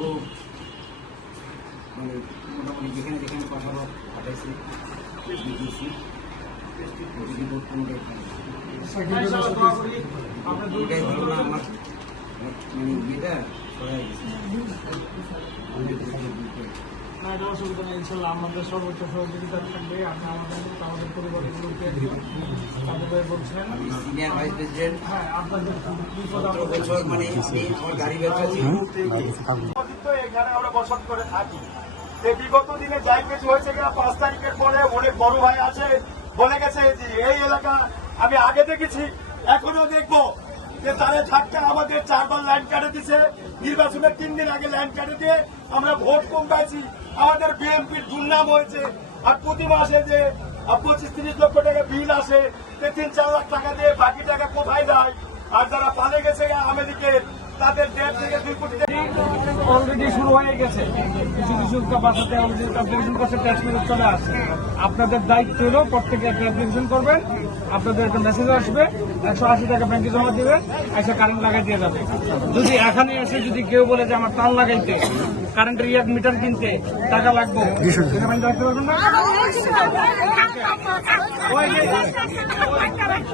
ও মানে মোটামুটি যেখানে যেখানে কথা পাঠাইছি দিয়েছি এটাই ভালো না আমার মানে ইয়েটা সবাই ইনশাল্লাহ আমাদের সর্বোচ্চ সহযোগিতা থাকবে। আপনি আমাদের পরিবারগুলোকে বলছিলেন সিনিয়র ভাইস প্রেসিডেন্ট। হ্যাঁ, আপনাদের বছর মানে আমি আমার গাড়ি ব্যবসা এখানে আমরা বসত করে থাকি। বিগত দিনে যাই কিছু হয়েছে কিনা 5 তারিখের পরে অনেক বড় ভাই আছে বলে গেছে যে এই এলাকা আমি আগে দেখেছি, এখনো দেখবো যে তারা ঝাটকা আমাদের 4 বার লাইন কাটে দিছে। নির্বাচনের 3 দিন আগে লাইন কাটে দিয়ে আমরা ভোট কম পাইছি। আমাদের বিএনপির দুর্নাম হয়েছে। আর প্রতি মাসে যে 25-30 লক্ষ টাকা বিল আসে, 3-4 লাখ টাকা দিয়ে বাকি টাকা কোথায় যায়? আর যারা পালে গেছে আমেরিকার তাদের 1.5 থেকে 2 কোটি অলরেডি শুরু হয়ে গেছে। কিছু কিছু বাসাতে অলরেডি অ্যাপ্লিকেশন করছে, ট্যাক্স মেসেজ চলে আসছে। আপনাদের দায়িত্ব হলো প্রত্যেকে একটা অ্যাপ্লিকেশন করবেন, আপনাদের একটা মেসেজ আসবে, 180 টাকা ব্যাংকে জমা দিবেন, এসে কারেন্ট লাগাই দিয়ে যাবে। যদি এখানে এসে যদি কেউ বলে যে আমার তার লাগাইতে কারেন্টের ইয়ার মিটার কিনতে টাকা লাগবে, সেটা মাইন্ড রাখতে পারবেন না।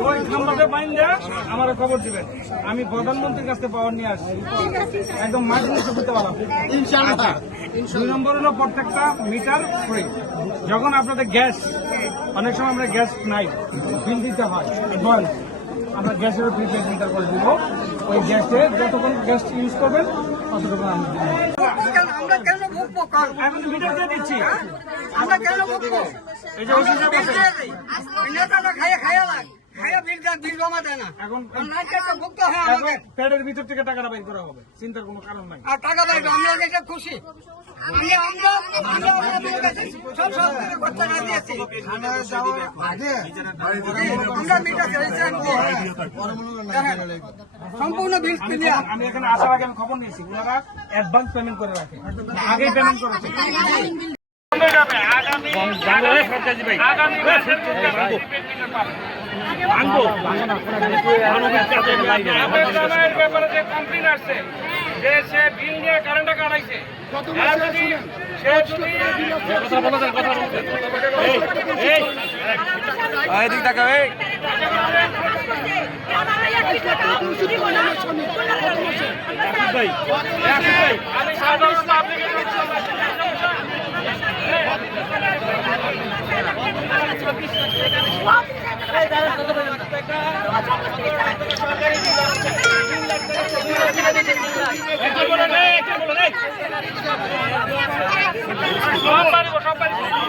ওই খাম্বাতে বাইন্দা আমার খবর দিবেন, আমি প্রধানমন্ত্রীর কাছে পাওয়ার নিয়ে আসছি, একদম মাঝে নিচে করতে পারলাম। 2 নম্বর হলো প্রত্যেকটা মিটার ফ্রি। যখন আপনাদের গ্যাস, অনেক সময় আমরা গ্যাস নাই, বিল দিতে হয় অ্যাডভান্স, আমরা গ্যাসের প্রিপেড মিটার করে দিব। ওই গ্যাসে যতক্ষণ গ্যাস ইউজ করবেন ততক্ষণ আমি দিব। এখন মিটার দিয়ে দিচ্ছি। এই যে ওষুধের পাশে এখন প্যাডের ভিতর থেকে টাকাটা বের করা হবে, চিন্তার কোনো কারণ নাই। টাকা পাইবো আমরা এটা খুশি। সম্পূর্ণ বিল ক্লিয়ার। আমি এখানে আসার আগে আমি খবর নিয়েছি, ওনারা অ্যাডভান্স পেমেন্ট করে রাখে, আগেই পেমেন্ট করেছে। ব্যাপারে যে কমপ্লেন আসছে যে সে বিল নিয়ে কারেন্টটা কাটাইছে, আমি সাধারণত সব পারিব